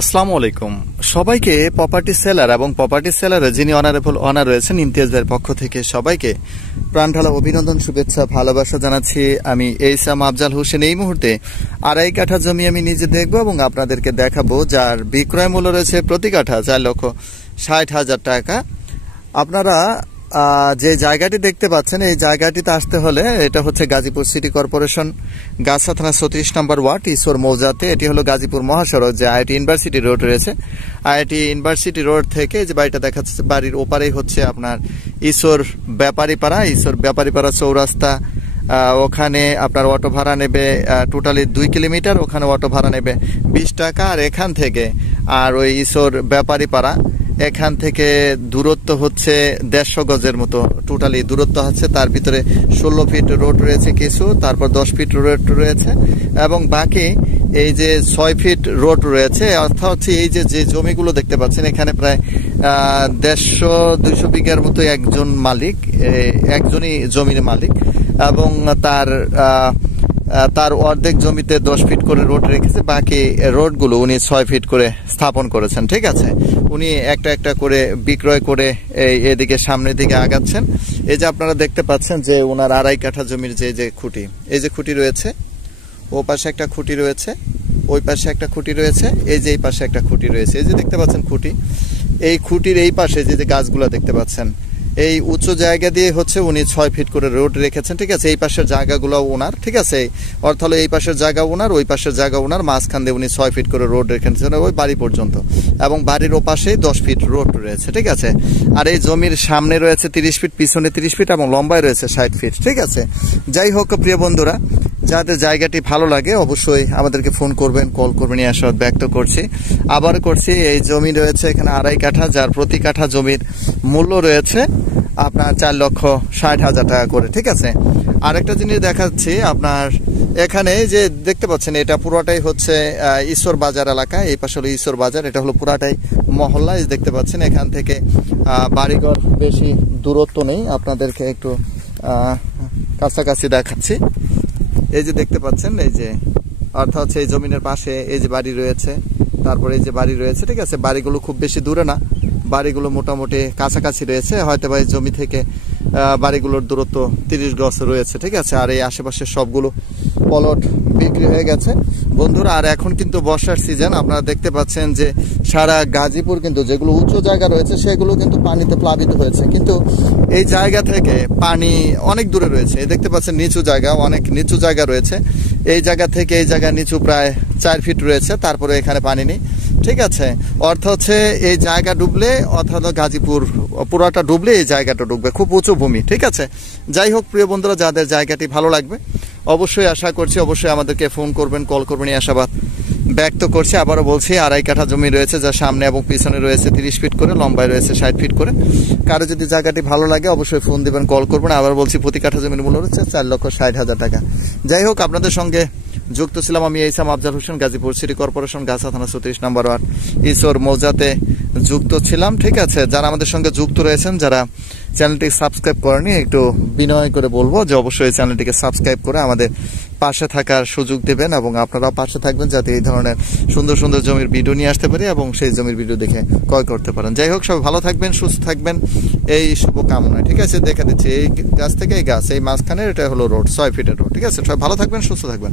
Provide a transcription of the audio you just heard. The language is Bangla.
আসসালামু আলাইকুম সবাইকে। প্রপার্টি সেলার এবং প্রপার্টি সেলারের যিনি অনারেবল অনার রয়েছেন ইমতিয়াজ ভাইয়ের পক্ষ থেকে সবাইকে প্রাণঢালা অভিনন্দন, শুভেচ্ছা, ভালোবাসা জানাচ্ছি। আমি এইসাম আফজাল হোসেন। এই মুহূর্তে 2.5 কাঠা জমি আমি নিজে দেখবো এবং আপনাদেরকে দেখাবো, যার বিক্রয় মূল্য রয়েছে প্রতি কাঠা 4,60,000 টাকা। আপনারা যে জায়গাটি দেখতে পাচ্ছেন, এই জায়গাটিতে আসতে হলে এটা হচ্ছে গাজীপুর সিটি কর্পোরেশন, গাছা থানা 36 নম্বর ওয়ার্ড, ঈশ্বর মৌজাতে। এটি হলো গাজীপুর মহাসড়ক, যে আইআইটি ইউনিভার্সিটি রোড রয়েছে। আইআইটি ইউনিভার্সিটি রোড থেকে যে বাড়িটা দেখা যাচ্ছে, বাড়ির ওপারেই হচ্ছে আপনার ঈশ্বর ব্যাপারীপাড়া। ঈশ্বর ব্যাপারীপাড়া চৌরাস্তা, ওখানে আপনার অটো ভাড়া নেবে টোটালি 2 কিলোমিটার, ওখানে অটো ভাড়া নেবে 20 টাকা। আর এখান থেকে আর ওই ঈশ্বর ব্যাপারীপাড়া এখান থেকে দূরত্ব হচ্ছে 150 গজের মতো টোটালি দূরত্ব আছে। তার ভিতরে 16 ফিট রোড রয়েছে কিছু, তারপর 10 ফিট রোড রয়েছে এবং বাকি এই যে 6 ফিট রোড রয়েছে। অর্থাৎ হচ্ছে এই যে জমিগুলো দেখতে পাচ্ছেন, এখানে প্রায় 150-200 বিঘার মতো একজন মালিক, একজনই জমির মালিক, এবং তার অর্ধেক জমিতে 10 ফিট করে রোড রেখেছে। বাকি রোডগুলো উনি 6 ফিট করে স্থাপন করেছেন। ঠিক আছে, উনি একটা একটা করে বিক্রয় করে এদিকে সামনের দিকে আগাচ্ছেন। এই যে আপনারা দেখতে পাচ্ছেন যে ওনার 2.5 কাঠা জমির যে খুঁটি, এই যে খুঁটি রয়েছে, ও পাশে একটা খুঁটি রয়েছে, ওই পাশে একটা খুঁটি রয়েছে, এই যে এই পাশে একটা খুঁটি রয়েছে। এই যে দেখতে পাচ্ছেন খুঁটি, এই খুঁটির এই পাশে যে গাছগুলো দেখতে পাচ্ছেন, এই উঁচু জায়গা দিয়ে হচ্ছে উনি 6 ফিট করে রোড রেখেছেন। ঠিক আছে, এই পাশের জায়গাগুলো ওনার। ঠিক আছে, অর্থ হলো এই পাশের জায়গা ওনার, ওই পাশের জায়গা ওনার, মাঝখান দিয়ে উনি 6 ফিট করে রোড রেখেছেন ওই বাড়ি পর্যন্ত, এবং বাড়ির ওপাশেই 10 ফিট রোড রয়েছে। ঠিক আছে, আর এই জমির সামনে রয়েছে 30 ফিট, পিছনে 30 ফিট এবং লম্বায় রয়েছে 60 ফিট। ঠিক আছে, যাই হোক প্রিয় বন্ধুরা, যাদের জায়গাটি ভালো লাগে অবশ্যই আমাদেরকে ফোন করবেন, কল করবেন, এই আশাবাদ ব্যক্ত করছি। আবার করছি, এই জমি রয়েছে এখানে 2.5 কাঠা, যার প্রতি কাঠা জমির মূল্য রয়েছে আপনার 4,60,000 টাকা করে। ঠিক আছে, আরেকটা জিনিস দেখাচ্ছি আপনার, এখানে যে দেখতে পাচ্ছেন এটা পুরোটাই হচ্ছে ঈশ্বর বাজার এলাকা। এই পাশে হলো ঈশ্বর বাজার, এটা হলো পুরাটাই মহল্লা। এই দেখতে পাচ্ছেন এখান থেকে বাড়িঘর বেশি দূরত্ব নেই, আপনাদেরকে একটু কাছাকাছি দেখাচ্ছি। এই যে দেখতে পাচ্ছেন, এই যে অর্থাৎ হচ্ছে এই জমিনের পাশে এই যে বাড়ি রয়েছে, তারপরে এই যে বাড়ি রয়েছে। ঠিক আছে, বাড়িগুলো খুব বেশি দূরে না, বাড়িগুলো মোটামুটি কাছাকাছি রয়েছে। হয়তো বা এই জমি থেকে বাড়িগুলোর দূরত্ব 30 গজ রয়েছে। ঠিক আছে, আর এই আশেপাশে সবগুলো প্লট বিক্রি হয়ে গেছে বন্ধুরা। আর এখন কিন্তু বর্ষার সিজন, আপনারা দেখতে পাচ্ছেন যে সারা গাজীপুর কিন্তু যেগুলো উঁচু জায়গা রয়েছে সেগুলো কিন্তু পানিতে প্লাবিত হয়েছে, কিন্তু এই জায়গা থেকে পানি অনেক দূরে রয়েছে। এই দেখতে পাচ্ছেন নিচু জায়গা, অনেক নিচু জায়গা রয়েছে। এই জায়গা থেকে এই জায়গা নিচু প্রায় 4 ফিট রয়েছে, তারপরে এখানে পানি নেই। ঠিক আছে, অর্থ হচ্ছে এই জায়গা ডুবলে, অর্থাৎ গাজীপুর পুরাটা ডুবলে এই জায়গাটা ডুববে, খুব উঁচু ভূমি। ঠিক আছে, যাই হোক প্রিয় বন্ধুরা, যাদের জায়গাটি ভালো লাগবে অবশ্যই আশা করছি অবশ্যই আমাদেরকে ফোন করবেন, কল করবেন, এই আশাবাদ ব্যক্ত করছি। আবারও বলছি 2.5 কাঠা জমি রয়েছে, যার সামনে এবং পিছনে রয়েছে 30 ফিট করে, লম্বায় রয়েছে 60 ফিট করে। কারো যদি জায়গাটি ভালো লাগে অবশ্যই ফোন দিবেন, কল করবেন। আবার বলছি প্রতি কাঠা জমির মূল্য হচ্ছে 4,60,000 টাকা। যাই হোক, আপনাদের সঙ্গে যুক্ত ছিলাম আমি এইসাম আফজাল হোসেন, গাজীপুর সিটি কর্পোরেশন, গাছা থানা 36 নম্বর ওয়ার্ড, ঈশ্বর মৌজাতে যুক্ত ছিলাম। ঠিক আছে, যারা আমাদের সঙ্গে যুক্ত রয়েছেন, যারা চ্যানেলটি সাবস্ক্রাইব করেনি, একটু বিনয় করে বলবো যে অবশ্যই চ্যানেলটিকে সাবস্ক্রাইব করে আমাদের পাশে থাকার সুযোগ দেবেন, এবং আপনারাও পাশে থাকবেন যাতে এই ধরনের সুন্দর সুন্দর জমির ভিডিও নিয়ে আসতে পারি এবং সেই জমির ভিডিও দেখে ক্রয় করতে পারেন। যাই হোক, সবাই ভালো থাকবেন, সুস্থ থাকবেন, এই শুভকামনায়। ঠিক আছে, দেখে দিচ্ছি এই গাছ থেকে এই গাছ, এই মাঝখানে এটা হলো রোড, 6 ফিটের রোড। ঠিক আছে, সবাই ভালো থাকবেন, সুস্থ থাকবেন।